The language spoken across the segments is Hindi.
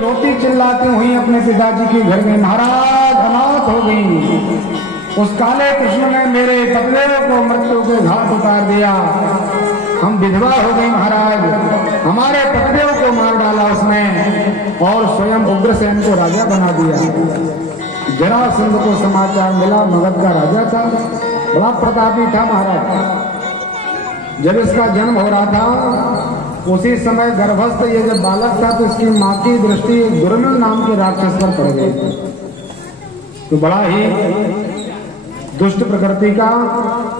रोती चिल्लाती हुई अपने पिताजी के घर में, महाराज अनाथ हो गई। उस काले कृष्ण ने मेरे पतिदेव को मृत्यु के घाट उतार दिया, हम विधवा हो गई महाराज, हमारे पतिदेव को मार डाला उसने और स्वयं उग्रसेन को राजा बना दिया। जरासंध को समाचार मिला, मगध का राजा था, बड़ा प्रतापी था महाराज। जब इसका जन्म हो रहा था उसी समय गर्भस्थ ये जब बालक था तो इसकी मां की दृष्टि दुर्मिल नाम के राक्षस पर पड़ गई। तो बड़ा ही दुष्ट प्रकृति का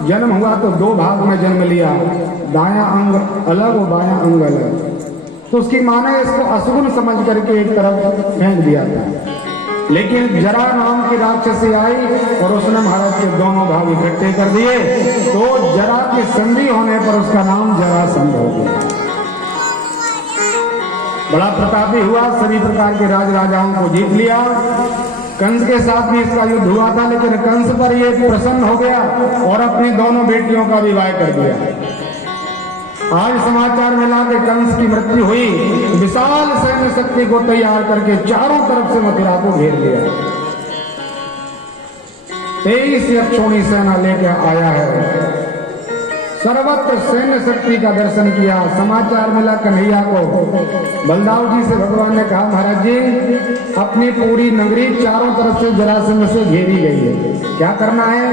जन्म हुआ, तो दो भाग में जन्म लिया, दायां अंग अलग और बायां अंग अलग। तो उसकी मां ने इसको अशुभ समझ करके एक तरफ फेंक दिया था। लेकिन जरा नाम की राक्षसी आई और उसने महाराज के दोनों भाग इकट्ठे कर दिए, तो जरा की संधि होने पर उसका नाम जरासंध हो गया। बड़ा प्रतापी हुआ, सभी प्रकार के राज राजाओं को जीत लिया। कंस के साथ भी इसका युद्ध हुआ था, लेकिन कंस पर ये प्रसन्न हो गया और अपनी दोनों बेटियों का विवाह कर दिया। आज समाचार मिला कि कंस की मृत्यु हुई, विशाल सैन्य शक्ति को तैयार करके चारों तरफ से मथुरा को घेर लिया। 23 यक्षोणी सेना लेकर आया है, सर्वत्र सैन्य शक्ति का दर्शन किया। समाचार मिला कन्हैया को, बलदाव जी से भगवान ने कहा महाराज जी अपनी पूरी नगरी चारों तरफ से जरासंध से घेरी गई है, क्या करना है?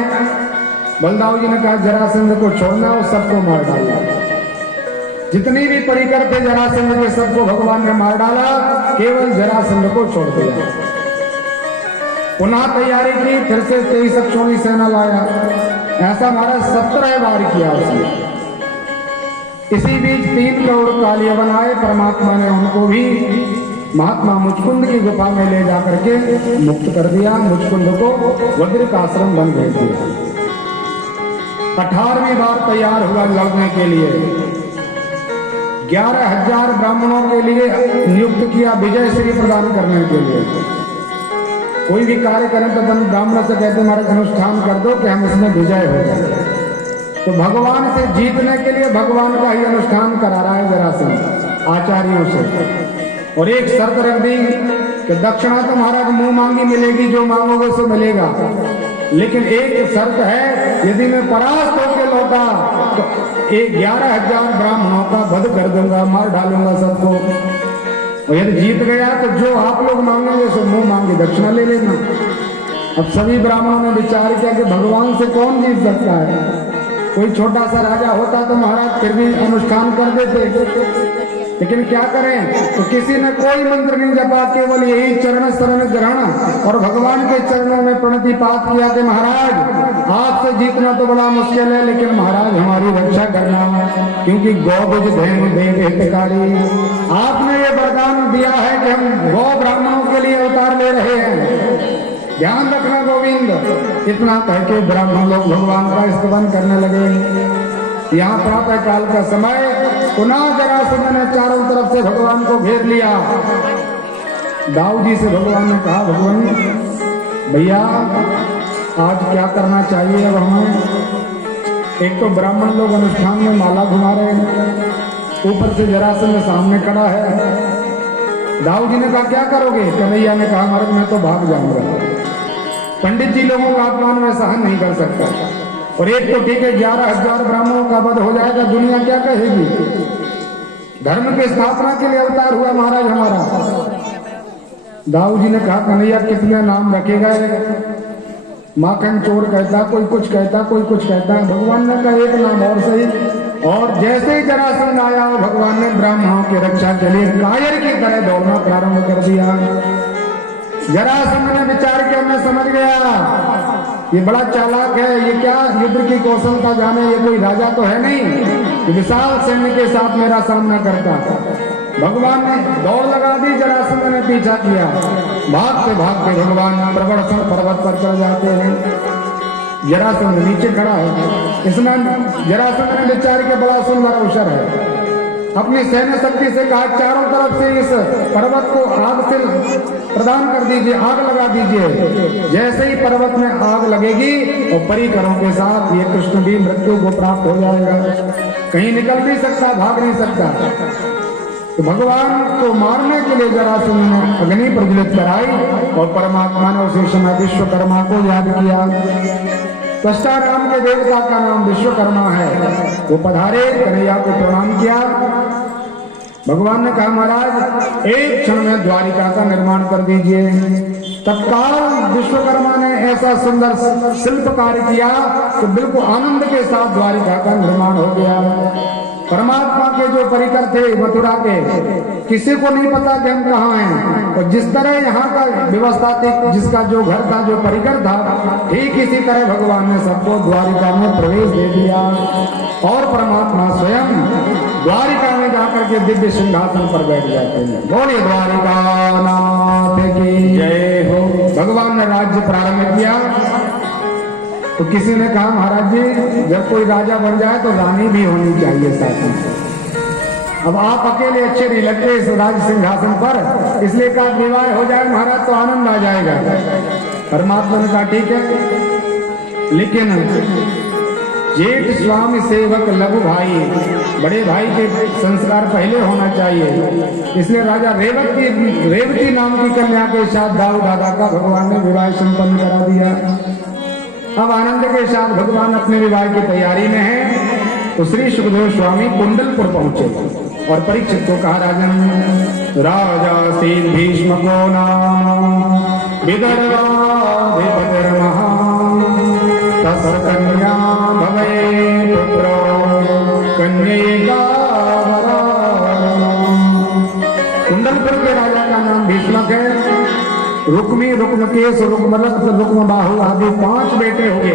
बलदाव जी ने कहा जरासंध को छोड़ना और सबको मार डालना। जितनी भी परिकर थे जरासंध के सबको भगवान ने मार डाला, केवल जरासंध को छोड़ दिया। पुनः तैयारी की, फिर से 23 यक्षोणी सेना लाया। ऐसा महाराज 17 बार किया उसने। इसी बीच 3 करोड़ कालिया बनाए, परमात्मा ने उनको भी महात्मा मुचकुंद की गुफा में ले जाकर के मुक्त कर दिया। मुचकुंद को वज्र का आश्रम बन भेज दिया। 18वीं बार तैयार हुआ लड़ने के लिए, 11,000 ब्राह्मणों के लिए नियुक्त किया विजय श्री प्रदान करने के लिए। कोई भी कार्य करें तो ब्राह्मण से कहते महाराज अनुष्ठान कर दो कि हम इसमें विजय हो जाए। तो भगवान से जीतने के लिए भगवान का ही अनुष्ठान करा रहा है जरासंध आचार्यों से। और एक शर्त रख दी कि दक्षिणा तो महाराज मुंह मांगी मिलेगी, जो मांगोगे सो मिलेगा, लेकिन एक शर्त है, यदि मैं परास्त होकर लौटा तो 11,000 ब्राह्मणों का वध कर दूंगा, मार डालूंगा सबको। और यदि जीत गया तो जो आप लोग मांगेंगे सो मुंह मांगी दक्षिणा ले लेना। अब सभी ब्राह्मणों ने विचार किया कि भगवान से कौन जीत सकता है। कोई छोटा सा राजा होता तो महाराज फिर भी अनुष्ठान कर देते, लेकिन क्या करें, तो किसी ने कोई मंत्र नहीं जपा, केवल यही चरण शरण ग्रहण और भगवान के चरणों में प्रणतिपात किया कि महाराज आपसे जीतना तो बड़ा मुश्किल है, लेकिन महाराज हमारी रक्षा करना, क्योंकि गौबुज धैनु देव हितकारी, आपने ये वरदान दिया है कि हम गौ ब्राह्मणों के लिए अवतार ले रहे हैं, ध्यान रखना गोविंद। इतना कह के ब्राह्मण लोग भगवान का स्तवन करने लगे। यहाँ प्रातः काल का समय, पुनः जरासंध ने चारों तरफ से भगवान को घेर लिया। दाऊ जी से भगवान ने कहा भगवान भैया आज क्या करना चाहिए अब हमें? एक तो ब्राह्मण लोग अनुष्ठान में माला घुमा रहे हैं, ऊपर से जरासंध सामने खड़ा है। दाऊ जी ने कहा क्या करोगे? कन्हैया ने कहा महाराज मैं तो भाग जाऊंगा, पंडित जी लोगों का अपमान में सहन नहीं कर सकता। और एक तो ठीक है 11,000 ब्राह्मणों का वध हो जाएगा, दुनिया क्या कहेगी? धर्म की स्थापना के लिए अवतार हुआ महाराज हमारा। दाऊ जी ने कहा कन्हैया कितने नाम रखेगा? माखन चोर कहता, कोई कुछ कहता, कोई कुछ कहता। भगवान ने कहा एक नाम और सही। और जैसे ही जरासंध आया भगवान ने ब्राह्मणों की रक्षा के लिए कायर की तरह दौड़ना प्रारंभ कर दिया। जरासंध ने विचार किया, मैं समझ गया ये बड़ा चालाक है, ये क्या युद्ध की कौशल का जाने, ये कोई राजा तो है नहीं कि विशाल सैन्य के साथ मेरा सामना करता। भगवान ने दौड़ लगा दी, जरासंध ने पीछा किया। भागते भागते भगवान प्रवर्तन पर्वत पर चढ़ जाते हैं। जरासंध नीचे खड़ा है। इसमें जरासंध ने विचार के बड़ा सुंदर अवसर है, अपनी सैन्य शक्ति से कहा चारों तरफ से इस पर्वत को आग से प्रदान कर दीजिए, आग लगा दीजिए। जैसे ही पर्वत में आग लगेगी और परिकरों के साथ ये कृष्ण भी मृत्यु को प्राप्त हो जाएगा, कहीं निकल नहीं सकता, भाग नहीं सकता। तो भगवान को मारने के लिए जरासंध ने अग्नि प्रज्वलित कराई और परमात्मा ने उसी समय विश्वकर्मा को याद किया। त्वष्टा राम के देवता का नाम विश्वकर्मा है। वो पधारे, कन्हैया को प्रणाम किया। भगवान ने कहा महाराज एक क्षण में द्वारिका का निर्माण कर दीजिए। तत्काल विश्वकर्मा ने ऐसा सुंदर शिल्प कार्य किया तो बिल्कुल आनंद के साथ द्वारिका का निर्माण हो गया। परमात्मा के जो परिकर थे मथुरा के, किसी को नहीं पता कि हम कहाँ हैं, और जिस तरह यहाँ का व्यवस्था थी, जिसका जो घर था, जो परिकर था, ठीक इसी तरह भगवान ने सबको द्वारिका में प्रवेश दे दिया और परमात्मा स्वयं द्वारिका में जाकर के दिव्य सिंहासन पर बैठ जाते हैं। बोलिए द्वारिका नाथ की जय हो। भगवान ने राज्य प्रारंभ किया तो किसी ने कहा महाराज जी जब कोई राजा बन जाए तो रानी भी होनी चाहिए साथ में। अब आप अकेले अच्छे नहीं लगते इस राज सिंहासन पर, इसलिए कहा विवाह हो जाए महाराज तो आनंद आ जाएगा। परमात्मा ने कहा ठीक है, लेकिन जेठ स्वामी सेवक लघु भाई, बड़े भाई के संस्कार पहले होना चाहिए। इसलिए राजा रेवती नाम की कन्या के साथ दाऊ दादा का भगवान ने विवाह संपन्न करा दिया। अब आनंद के साथ भगवान अपने विवाह की तैयारी में है तो श्री सुखदेव स्वामी कुंडलपुर पहुंचे और परीक्षित को कहा राजन राजा श्री भीष्म को नाम विदर्भाधिपतिर्महा तस्य कन्या भवे पुत्रो कन्यका। कुंडलपुर के राजा का नाम भीष्मक है। रुक्मी, रुक्मकेश, रुक्मरथ, रुक्मबाहु आदि 5 बेटे हुए।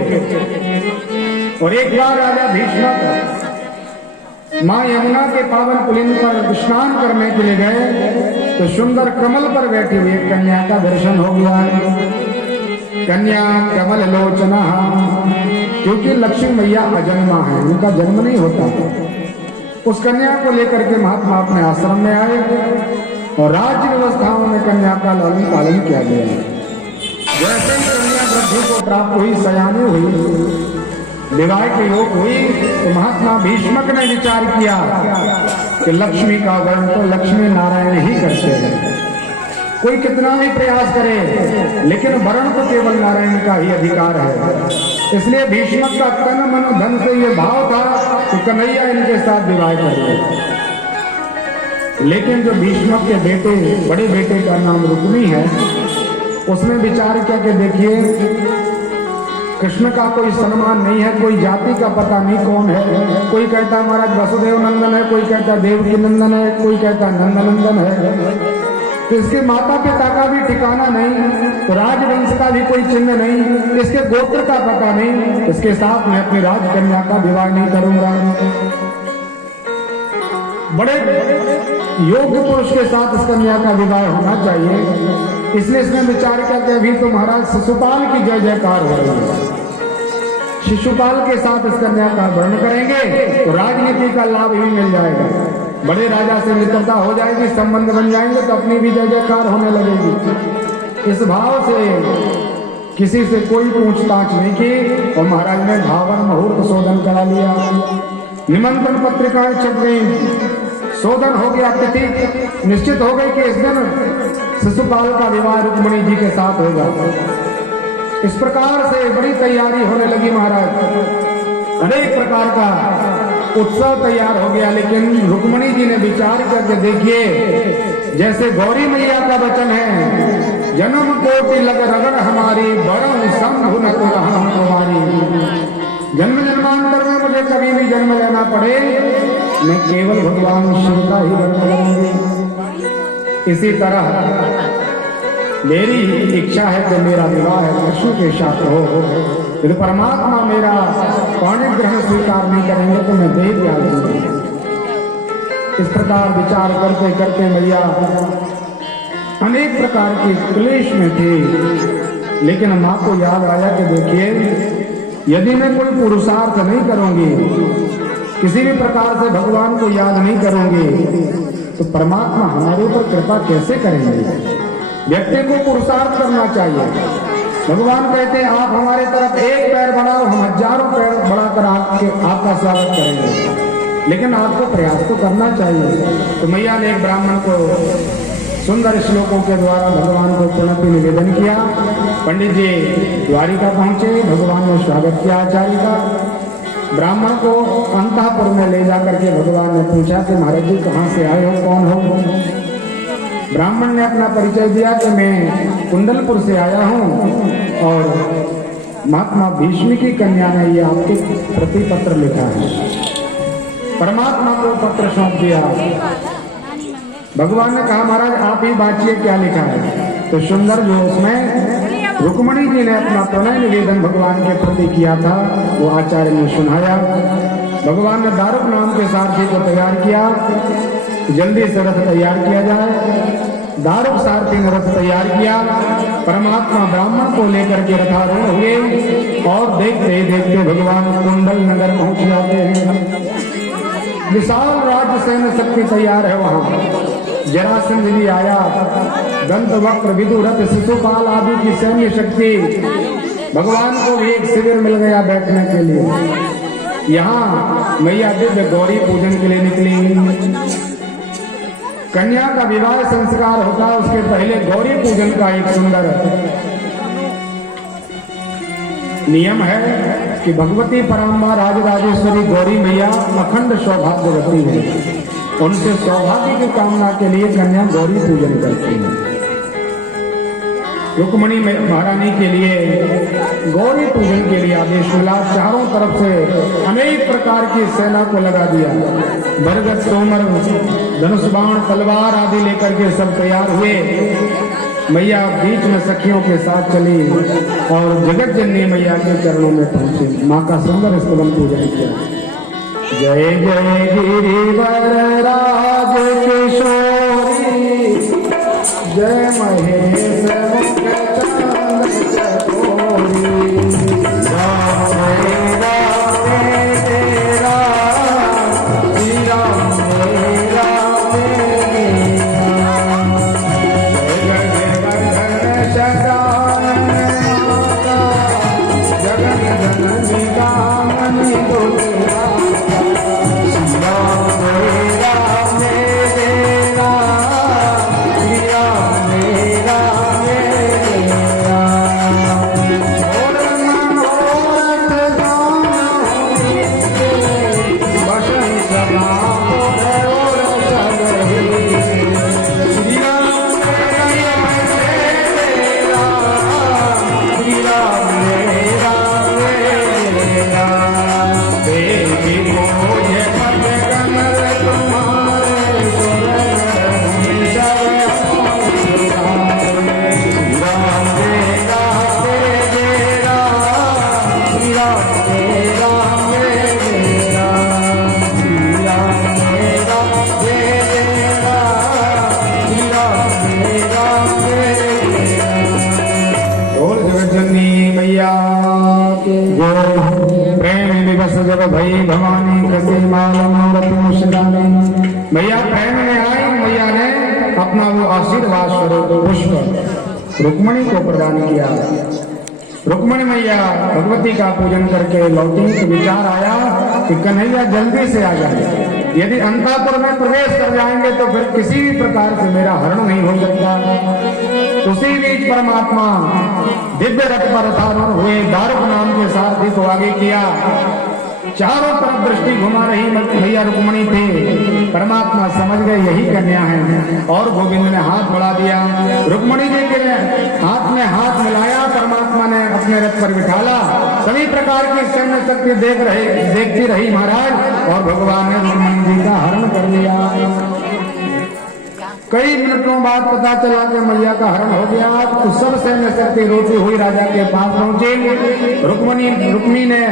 और एक बार राजा भीष्मक माँ यमुना के पावन पुलिन पर स्नान करने के लिए गए तो सुंदर कमल पर बैठी हुई एक कन्या का दर्शन हो गया। कन्या कमल लोचना, क्योंकि लक्ष्मी मैया अजन्मा है, उनका जन्म नहीं होता। उस कन्या को लेकर के महात्मा अपने आश्रम में आए और राज्य व्यवस्थाओं में कन्या का लालन पालन किया गया। जैसे ही कन्या वृद्धि को प्राप्त हुई, सयानी हुई, विवाह के योग हुई, तो महात्मा भीष्मक ने विचार किया कि लक्ष्मी का वर्ण तो लक्ष्मी नारायण ही करते हैं। कोई कितना भी प्रयास करे लेकिन वर्ण तो केवल नारायण का ही अधिकार है। इसलिए भीष्मक का तन मन धन से ये भाव था कि कन्हैया इनके साथ विवाह करेंगे। लेकिन जो भीष्मक के बेटे, बड़े बेटे का नाम रुक्मी है, उसने विचार किया कि देखिए कृष्ण का कोई सम्मान नहीं है, कोई जाति का पता नहीं कौन है। कोई कहता महाराज वसुदेव नंदन है, कोई कहता देवकी नंदन है, कोई कहता नंदनंदन है। तो इसके माता पिता का भी ठिकाना नहीं, तो राजवंश का भी कोई चिन्ह नहीं, इसके गोत्र का पता नहीं। इसके साथ मैं अपनी राजकन्या का विवाह नहीं करूंगा। बड़े योग्य पुरुष के साथ इस कन्या का विवाह होना चाहिए। इसलिए इसने विचार किया कि अभी तो महाराज शिशुपाल की जय जयकार हो रही है, शिशुपाल के साथ इस कन्या का वर्ण करेंगे तो राजनीति का लाभ भी मिल जाएगा। बड़े राजा से मित्रता हो जाएगी, संबंध बन जाएंगे तो अपनी भी जय जयकार होने लगेगी। इस भाव से किसी से कोई पूछताछ नहीं की और महाराज ने भावन मुहूर्त शोधन करा लिया। निमंत्रण पत्रिकाएं छप गई, शोधन हो गया, तिथि निश्चित हो गई कि इस दिन शिशुपाल का विवाह रुक्मिणी जी के साथ होगा। इस प्रकार से बड़ी तैयारी होने लगी महाराज। अनेक प्रकार का उत्सव तैयार हो गया। लेकिन रुक्मिणी जी ने विचार करके देखिए, जैसे गौरी मैया का वचन है, जन्म कोटि लग रगड़ हमारी बरम शंभु न तो रहम कुमारी। जन्म जन्मांतर में मुझे कभी भी जन्म लेना पड़े, मैं केवल भगवान शिव का ही वर्ण लूंगी। इसी तरह मेरी इच्छा है कि मेरा विवाह कृष्ण के साथ हो। यदि परमात्मा मेरा पाणिग्रहण ग्रहण स्वीकार नहीं करेंगे तो मैं देव त्याग दूंगी। इस प्रकार विचार करते करते मैया अनेक प्रकार के क्लेश में थे। लेकिन माँ को याद आया कि देखिए, यदि मैं कोई पुरुषार्थ नहीं करूंगी, किसी भी प्रकार से भगवान को याद नहीं करूंगी, तो परमात्मा हमारे ऊपर कृपा कैसे करेंगे। व्यक्ति को पुरुषार्थ करना चाहिए। भगवान कहते हैं आप हमारे तरफ एक पैर बढ़ाओ, हम हजारों पैर बढ़ाकर आपका स्वागत करेंगे। लेकिन आपको प्रयास तो करना चाहिए। तो मैया ने एक ब्राह्मण को सुंदर श्लोकों के द्वारा भगवान को प्रणति निवेदन किया। पंडित जी द्वारिका पहुंचे, भगवान ने स्वागत किया आचार्य का। ब्राह्मण को अंतःपुर में ले जाकर के भगवान ने पूछा कि महाराज जी कहाँ से आए हो, कौन हो? ब्राह्मण ने अपना परिचय दिया कि मैं कुंडलपुर से आया हूँ और महात्मा भीष्म की कन्या ने ये आपके प्रति पत्र लिखा है। परमात्मा को पत्र सौंप दिया। भगवान ने कहा महाराज आप ही बांचिए क्या लिखा है। तो सुंदर जो उसमें रुक्मणी जी ने अपना प्रणय निवेदन भगवान के प्रति किया था वो आचार्य ने सुनाया। भगवान ने दारुक नाम के सारथी को तैयार किया, जल्दी से रथ तैयार किया जाए। दारुक सारथी ने रथ तैयार किया। परमात्मा ब्राह्मण को लेकर के रथारूढ़ हुए और देखते ही देखते भगवान कुंडल नगर पहुंच जाते हैं। विशाल राज्य सैन्य शक्ति तैयार है वहां। जरासंध भी आया, दंत वक्र विदुरथ शिशुपाल आदि की सैन्य शक्ति। भगवान को भी एक शिविर मिल गया बैठने के लिए। यहाँ मैया दिव्य गौरी पूजन के लिए निकली। कन्या का विवाह संस्कार होता, उसके पहले गौरी पूजन का एक सुंदर नियम है कि भगवती परम्बा राजराजेश्वरी गौरी मैया अखंड सौभाग्यवती है। उनसे सौभाग्य की कामना के लिए कन्या गौरी पूजन करती है। रुक्मणी महारानी के लिए गौरी पूजन के लिए आदेश मिला। चारों तरफ से अनेक प्रकार की सेना को लगा दिया। बरगद तोमर धनुष बाण तलवार आदि लेकर के सब तैयार हुए। मैया बीच में सखियों के साथ चली और जगत जननी मैया के चरणों में पहुंची। माँ का सुंदर स्तवन पूजन किया। जय जय गिरिवर राज किशोरी, जय महेश मुख चांद चकोरी। भई भवानी कृति मैया प्रेम में आई। मैया ने अपना वो आशीर्वाद स्वरूप पुष्प रुक्मणी को प्रदान किया। रुक्मणी मैया भगवती का पूजन करके लौटी तो विचार आया कि कन्हैया जल्दी से आ जाए। यदि अंतापुर में प्रवेश कर जाएंगे तो फिर किसी भी प्रकार से मेरा हरण नहीं हो सकता। उसी बीच परमात्मा दिव्य रथ पर रथारूढ़ हुए। दारुक नाम के सारथी को आगे किया। चारों तरफ दृष्टि घुमा रही मैया रुक्मणी थे। परमात्मा समझ गए यही कन्या है और गोविंद ने हाथ बढ़ा दिया। रुक्मणी जी के हाथ में हाथ मिलाया। परमात्मा ने अपने रथ पर बिठाला। सभी प्रकार की सैन्य शक्ति देखती रही महाराज और भगवान ने रुक्मणी जी का हरण कर लिया। कई मिनटों बाद पता चला कि मैया का हरण हो गया। तो सब सैन्य शक्ति रोती हुई राजा के पास पहुंची। रुक्मी ने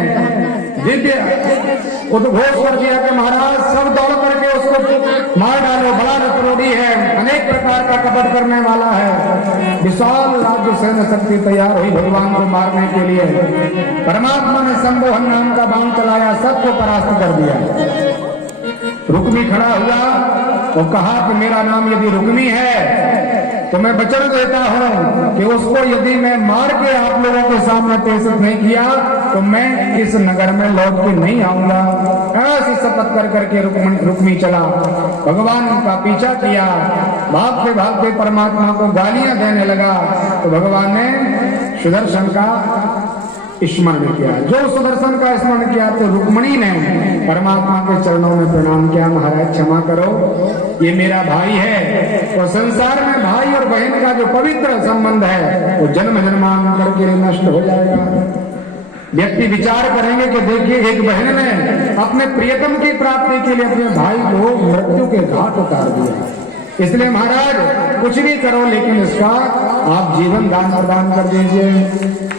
दिव्य उद्घोष कर दिया कि महाराज सब दौड़ करके उसको मार डालो, बड़ा रथरोधी है, अनेक प्रकार का कपट करने वाला है। विशाल राज्य सैन्य शक्ति तैयार हुई भगवान को मारने के लिए। परमात्मा ने संबोहन नाम का बाण चलाया, सबको परास्त कर दिया। रुक्मी खड़ा हुआ और कहा कि मेरा नाम यदि रुक्मी है तो मैं वचन देता हूं कि उसको यदि मैं मार के आप लोगों के सामने पेश नहीं किया तो मैं इस नगर में लौट के नहीं आऊंगा। ऐसी शपथ कर करके रुक्मी चला, भगवान का पीछा किया, भागते भागते परमात्मा को गालियां देने लगा। तो भगवान ने सुदर्शन का स्मरण किया। जो सुदर्शन का स्मरण किया तो रुक्मिणी ने परमात्मा के चरणों में प्रणाम किया, महाराज क्षमा करो, ये मेरा भाई है। और संसार में भाई और बहन का जो पवित्र संबंध है वो जन्म जन्मांतर के लिए नष्ट हो जाएगा। व्यक्ति विचार करेंगे कि देखिए एक बहन ने अपने प्रियतम की प्राप्ति के लिए अपने भाई को मृत्यु के घाट उतार दिया। इसलिए महाराज कुछ भी करो लेकिन इसका आप जीवन दान प्रदान कर दीजिए।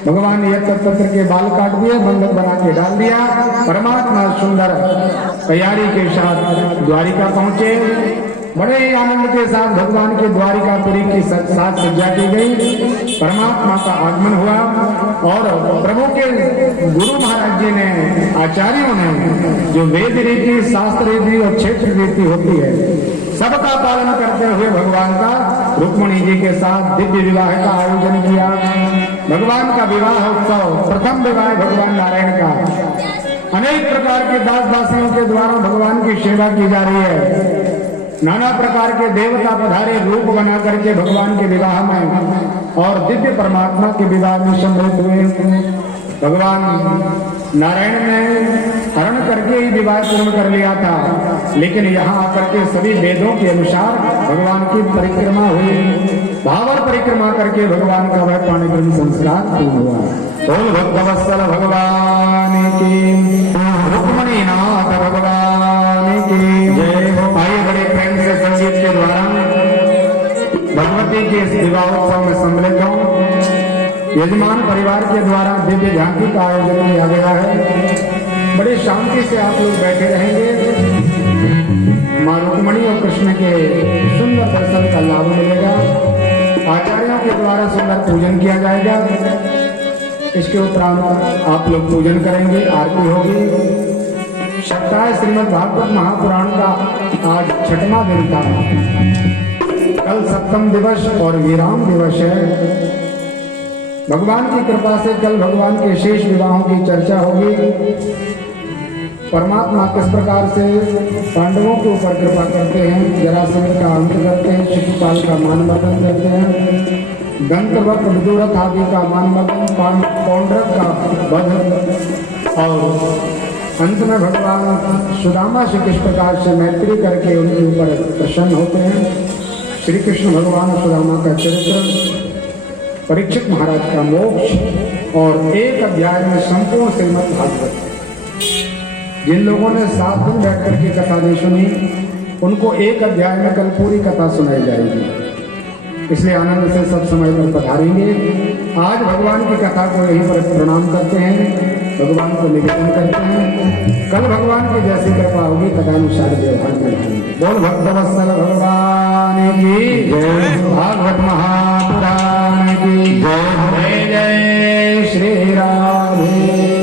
भगवान ने तत्र के बाल काट दिए, मंडप बना के डाल दिया। परमात्मा सुंदर तैयारी के साथ द्वारिका पहुंचे। बड़े ही आनंद के साथ भगवान के द्वारिकापुरी की साज सज्जा की गई। परमात्मा का आगमन हुआ और प्रभु के गुरु महाराज जी ने, आचार्यों ने जो वेद रीति, शास्त्र रीति और क्षेत्र रीति होती है सबका पालन करते हुए भगवान का रुक्मिणी जी के साथ दिव्य विवाह का आयोजन किया। भगवान का विवाह उत्सव, प्रथम विवाह भगवान नारायण का। अनेक प्रकार के दास दासियों के द्वारा भगवान की सेवा की जा रही है। नाना प्रकार के देवता पधारे रूप बना करके भगवान के विवाह में और दिव्य परमात्मा के विवाह में सम्मिलित हुए। भगवान नारायण ने हरण करके ही विवाह पूर्ण कर लिया था, लेकिन यहाँ आकर के सभी वेदों के अनुसार भगवान की परिक्रमा हुई। भावर परिक्रमा करके भगवान का वह पाणिग्रहण संस्कार पूर्ण हुआ। बोल भक्तवत्सल भगवान की, रुक्मिणी नाथ भगवान की जय हो। आइए बड़े प्रेम से संगीत के द्वारा भगवती के इस विवाहोत्सव में सम्मिलित हूँ। यजमान परिवार के द्वारा दिव्य झांकी का आयोजन किया गया है। बड़ी शांति से आप लोग बैठे रहेंगे। मां रुक्मिणी और कृष्ण के सुंदर दर्शन का लाभ मिलेगा। आचार्यों के द्वारा सुंदर पूजन किया जाएगा। इसके उपरांत आप लोग पूजन करेंगे, आरती होगी। सप्ताह श्रीमद् भागवत महापुराण का आज 6वां दिन था। कल सप्तम दिवस और विराम दिवस है। भगवान की कृपा से कल भगवान के शेष विवाहों की चर्चा होगी। परमात्मा किस प्रकार से पांडवों के ऊपर कृपा करते हैं, जरासंध का अंत करते हैं, शिशुपाल का मानमर्दन करते हैं, दंतवक्र विदुरथ आदि का मानमर्दन, पौंड्रक का वध और अंत में भगवान सुदामा से किस प्रकार से मैत्री करके उनके ऊपर प्रसन्न होते हैं। श्री कृष्ण भगवान सुदामा का चरित्र, परीक्षित महाराज का मोक्ष और एक अध्याय में संपूर्ण श्रीमद् भागवत। जिन लोगों ने 7 दिन बैठ करके कथा नहीं सुनी उनको एक अध्याय में कल पूरी कथा सुनाई जाएगी। इसलिए आनंद से सब समय पर पधारेंगे। आज भगवान की कथा को यहीं पर प्रणाम करते हैं, भगवान को निवेदन करते हैं। कल भगवान की जैसी कृपा होगी तदनुसार व्यवहार में रहेंगे। बोल भक्तवत्सल भगवान की जय। भागवत महा